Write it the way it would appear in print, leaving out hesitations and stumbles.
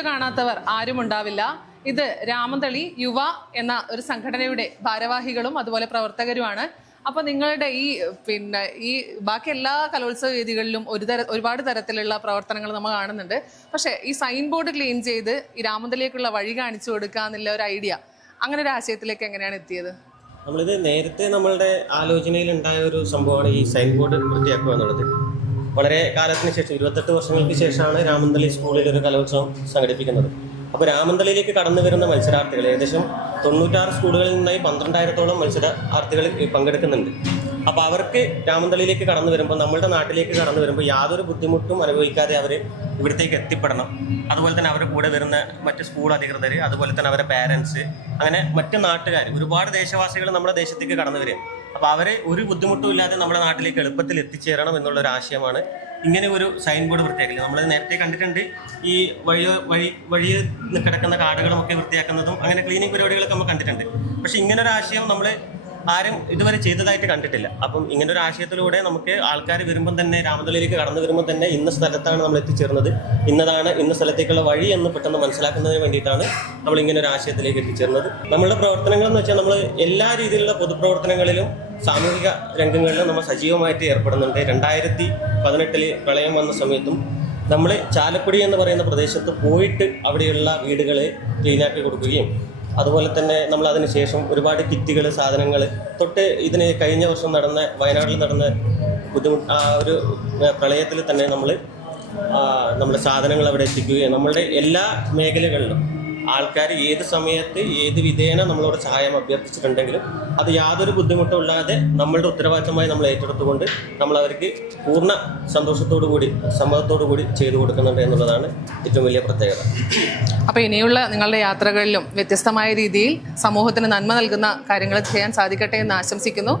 Video കാണാത്തവർ ആരും ഉണ്ടാവില്ല. ഇത് രാമന്തളി യുവ എന്ന ഒരു സംഘടനയുടെ ഭാരവാഹികളും അതുപോലെ പ്രവർത്തകരുമാണ്. അപ്പോൾ നിങ്ങളുടെ ഈ ബാക്കി എല്ലാ കലോത്സവ വേദികളിലും ഒരുപാട് തരത്തിലുള്ള പ്രവർത്തനങ്ങൾ നമ്മൾ കാണുന്നുണ്ട്. പക്ഷേ ഈ സൈൻ ബോർഡ് ക്ലീൻ ചെയ്ത് ഈ രാമന്തളിയേക്കുള്ള വഴി കാണിച്ചു കൊടുക്കുക എന്നുള്ള ഒരു ഐഡിയ, അങ്ങനെ ഒരു ആശയത്തിലേക്ക് എങ്ങനെയാണ് എത്തിയത്? നമ്മളിത് നേരത്തെ നമ്മളുടെ ആലോചനയിൽ ഉണ്ടായ ഒരു സംഭവമാണ് ഈ സൈൻ ബോർഡ് വൃത്തിയാക്കുക എന്നുള്ളത്. വളരെ കാലത്തിന് ശേഷം 28 വർഷങ്ങൾക്ക് ശേഷമാണ് രാമന്തളി സ്കൂളിൽ ഒരു കലോത്സവം സംഘടിപ്പിക്കുന്നത്. അപ്പോൾ രാമന്തളിയിലേക്ക് കടന്നു വരുന്ന മത്സരാർത്ഥികൾ ഏകദേശം 96 സ്കൂളുകളിൽ നിന്നായി 12,000-ഓളം മത്സരാർത്ഥികൾ പങ്കെടുക്കുന്നുണ്ട്. അപ്പോൾ അവർക്ക് രാമന്തളിയിലേക്ക് കടന്നു വരുമ്പോൾ, നമ്മളുടെ നാട്ടിലേക്ക് കടന്നു വരുമ്പോൾ യാതൊരു ബുദ്ധിമുട്ടും അനുഭവിക്കാതെ അവർ ഇവിടത്തേക്ക് എത്തിപ്പെടണം. അതുപോലെ തന്നെ അവരുടെ കൂടെ വരുന്ന മറ്റ് സ്കൂൾ അധികൃതർ, അതുപോലെ തന്നെ അവരുടെ പാരൻസ്, അങ്ങനെ മറ്റ് നാട്ടുകാർ, ഒരുപാട് ദേശവാസികൾ നമ്മുടെ ദേശത്തേക്ക് കടന്നു വരിക. അപ്പോൾ അവരെ ഒരു ബുദ്ധിമുട്ടും ഇല്ലാതെ നമ്മുടെ നാട്ടിലേക്ക് എളുപ്പത്തിൽ എത്തിച്ചേരണം എന്നുള്ളൊരു ആശയമാണ് ഇങ്ങനെ ഒരു സൈൻ ബോർഡ് വൃത്തിയാക്കല്. നമ്മൾ നേരത്തെ കണ്ടിട്ടുണ്ട് ഈ വഴിയിൽ കിടക്കുന്ന കാടുകളുമൊക്കെ വൃത്തിയാക്കുന്നതും അങ്ങനെ ക്ലീനിങ് പരിപാടികളൊക്കെ നമ്മൾ കണ്ടിട്ടുണ്ട്. പക്ഷെ ഇങ്ങനൊരു ആശയം നമ്മൾ ആരും ഇതുവരെ ചെയ്തതായിട്ട് കണ്ടിട്ടില്ല. അപ്പം ഇങ്ങനൊരു ആശയത്തിലൂടെ നമുക്ക് ആൾക്കാർ വരുമ്പം തന്നെ, രാമന്തളിയിലേക്ക് കടന്നു വരുമ്പോൾ തന്നെ ഇന്ന സ്ഥലത്താണ് നമ്മൾ എത്തിച്ചേർന്നത്, ഇന്ന സ്ഥലത്തേക്കുള്ള വഴി എന്ന് പെട്ടെന്ന് മനസ്സിലാക്കുന്നതിന് വേണ്ടിയിട്ടാണ് നമ്മൾ ഇങ്ങനെ ഒരു ആശയത്തിലേക്ക് എത്തിച്ചേർന്നത്. നമ്മളുടെ പ്രവർത്തനങ്ങൾ എന്ന് വെച്ചാൽ നമ്മൾ എല്ലാ രീതിയിലുള്ള പൊതുപ്രവർത്തനങ്ങളിലും സാമൂഹിക രംഗങ്ങളിലും നമ്മൾ സജീവമായിട്ട് ഏർപ്പെടുന്നുണ്ട്. 2018 പ്രളയം വന്ന സമയത്തും നമ്മൾ ചാലക്കുടി എന്ന് പറയുന്ന പ്രദേശത്ത് പോയിട്ട് അവിടെയുള്ള വീടുകൾ ക്ലീനാക്കി കൊടുക്കുകയും, അതുപോലെ തന്നെ നമ്മൾ അതിന് ശേഷം ഒരുപാട് കിറ്റുകൾ, സാധനങ്ങൾ തൊട്ട് ഇതിന് കഴിഞ്ഞ വർഷം വയനാട്ടിൽ നടന്ന ആ ഒരു പ്രളയത്തിൽ തന്നെ നമ്മുടെ സാധനങ്ങൾ അവിടെ എത്തിക്കുകയും, നമ്മളുടെ എല്ലാ മേഖലകളിലും ആൾക്കാർ ഏത് സമയത്ത് ഏത് വിധേന നമ്മളോട് സഹായം അഭ്യർത്ഥിച്ചിട്ടുണ്ടെങ്കിലും അത് യാതൊരു ബുദ്ധിമുട്ടുമില്ലാതെ നമ്മളുടെ ഉത്തരവാദിത്തമായി നമ്മൾ ഏറ്റെടുത്തുകൊണ്ട് നമ്മൾ അവർക്ക് പൂർണ്ണ സന്തോഷത്തോടു കൂടി, സമ്മതത്തോടു കൂടി ചെയ്തു കൊടുക്കുന്നുണ്ട് എന്നുള്ളതാണ് ഏറ്റവും വലിയ പ്രത്യേകത. അപ്പോൾ ഇനിയുള്ള നിങ്ങളുടെ യാത്രകളിലും വ്യത്യസ്തമായ രീതിയിൽ സമൂഹത്തിന് നന്മ നൽകുന്ന കാര്യങ്ങൾ ചെയ്യാൻ സാധിക്കട്ടെ എന്ന് ആശംസിക്കുന്നു.